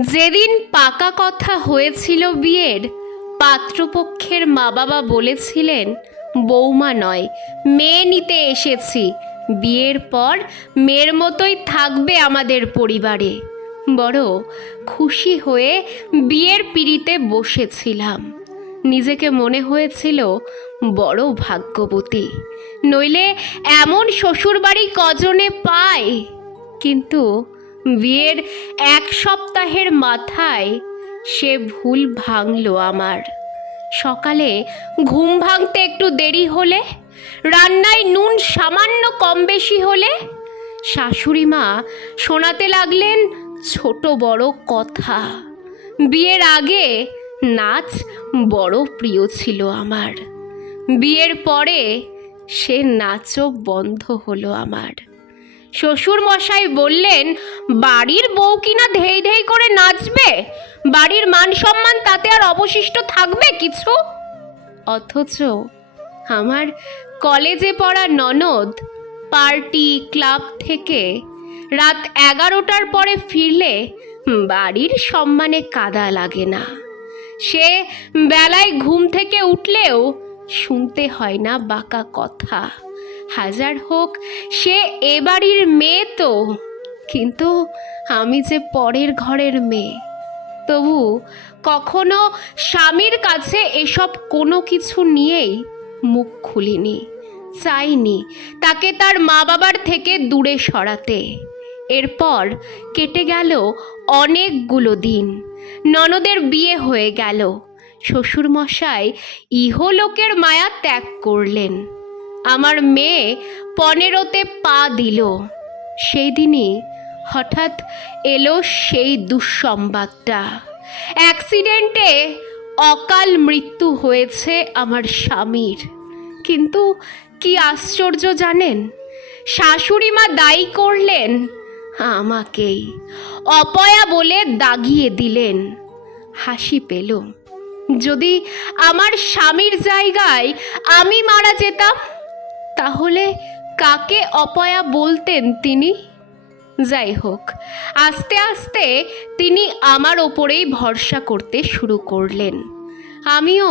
যেদিন পাকা কথা হয়েছিল বিয়ের, পাত্রপক্ষের মা বাবা বলেছিলেন, বৌমা নয়, মেয়ে নিতে এসেছি। বিয়ের পর মেয়ের মতোই থাকবে আমাদের পরিবারে। বড় খুশি হয়ে বিয়ের পিড়িতে বসেছিলাম। নিজেকে মনে হয়েছিল বড় ভাগ্যবতী। নইলে এমন শ্বশুরবাড়ি কজনে পায়। কিন্তু বিয়ের এক সপ্তাহের মাথায় সে ভুল ভাঙলো আমার। সকালে ঘুম ভাঙতে একটু দেরি হলে, রান্নায় নুন সামান্য কম বেশি হলে শাশুড়ি মা শোনাতে লাগলেন ছোট বড় কথা। বিয়ের আগে নাচ বড় প্রিয় ছিল আমার। বিয়ের পরে সে নাচও বন্ধ হলো আমার। শ্বশুর মশাই বললেন, বাড়ির বউ কিনা ধেই ধেই করে নাচবে? বাড়ির মান সম্মান তাতে আর অবশিষ্ট থাকবে কিছু? অথচ আমার কলেজে পড়া ননদ পার্টি ক্লাব থেকে রাত এগারোটার পরে ফিরলে বাড়ির সম্মানে কাদা লাগে না। সে বেলায় ঘুম থেকে উঠলেও শুনতে হয় না বাঁকা কথা। হাজার হোক, সে এ বাড়ির মেয়ে তো। কিন্তু আমি যে পরের ঘরের মেয়ে, তবু কখনো স্বামীর কাছে এসব কোনো কিছু নিয়েই মুখ খুলিনি, চাইনি তাকে তার মা বাবার থেকে দূরে সরাতে। এরপর কেটে গেল অনেকগুলো দিন, ননদের বিয়ে হয়ে গেল, শ্বশুরমশাই ইহলোকের মায়া ত্যাগ করলেন। আমার মেয়ে পনেরোতে পা দিল। সেই দিনই হঠাৎ এলো সেই দুঃসংবাদটা। অ্যাক্সিডেন্টে অকাল মৃত্যু হয়েছে আমার স্বামীর। কিন্তু কি আশ্চর্য জানেন? শাশুড়ি মা দায়ী করলেন, আমাকেই। অপয়া বলে দাগিয়ে দিলেন। হাসি পেল। যদি আমার স্বামীর জায়গায় আমি মারা যেতাম তাহলে কাকে অপয়া বলতেন তিনি? যাই হোক, আস্তে আস্তে তিনি আমার ওপরেই ভরসা করতে শুরু করলেন। আমিও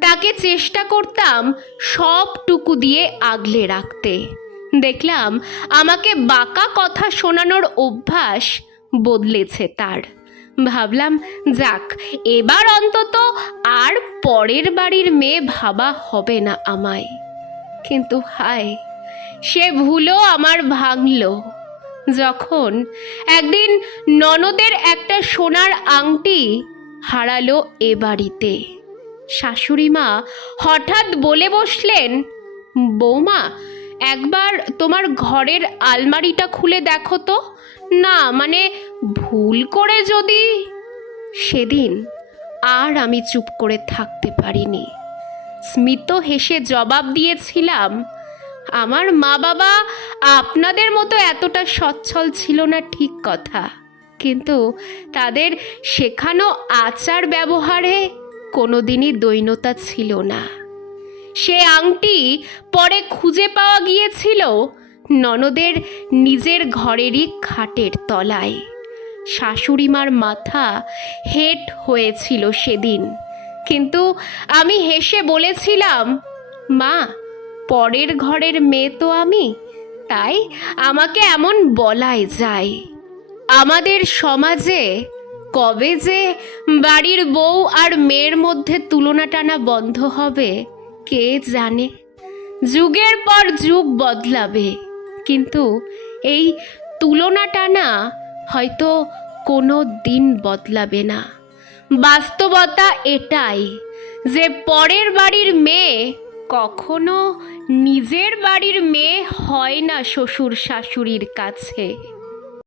তাকে চেষ্টা করতাম সবটুকু দিয়ে আগলে রাখতে। দেখলাম আমাকে বাঁকা কথা শোনানোর অভ্যাস বদলেছে তার। ভাবলাম, যাক, এবার অন্তত আর পরের বাড়ির মেয়ে ভাবা হবে না আমায়। কিন্তু হায়, সে ভুলও আমার ভাঙলো। যখন একদিন ননদের একটা সোনার আংটি হারালো এ বাড়িতে, শাশুড়ি মা হঠাৎ বলে বসলেন, বৌমা, একবার তোমার ঘরের আলমারিটা খুলে দেখো তো। না মানে ভুল করে যদি? সেদিন আর আমি চুপ করে থাকতে পারিনি। স্মিত হেসে জবাব দিয়েছিলাম, আমার মা বাবা আপনাদের মতো এতটা সচ্ছল ছিল না ঠিক কথা, কিন্তু তাদের শেখানো আচার ব্যবহারে কোনোদিনই দৈনতা ছিল না। সে আংটি পরে খুঁজে পাওয়া গিয়েছিল ননদের নিজের ঘরেরই খাটের তলায়। শাশুড়িমার মাথা হেট হয়েছিল সেদিন। কিন্তু আমি হেসে বলেছিলাম, মা, পরের ঘরের মেয়ে তো আমি, তাই আমাকে এমন বলাই যায়। আমাদের সমাজে কবে যে বাড়ির বউ আর মেয়ের মধ্যে তুলনা টানা বন্ধ হবে, কে জানে? যুগের পর যুগ বদলাবে, কিন্তু এই তুলনা টানা হয়তো কোনো দিন বদলাবে না। বাস্তবতা এটাই যে পরের বাড়ির মেয়ে কখনো নিজের বাড়ির মেয়ে হয় না শ্বশুর শাশুড়ির কাছে।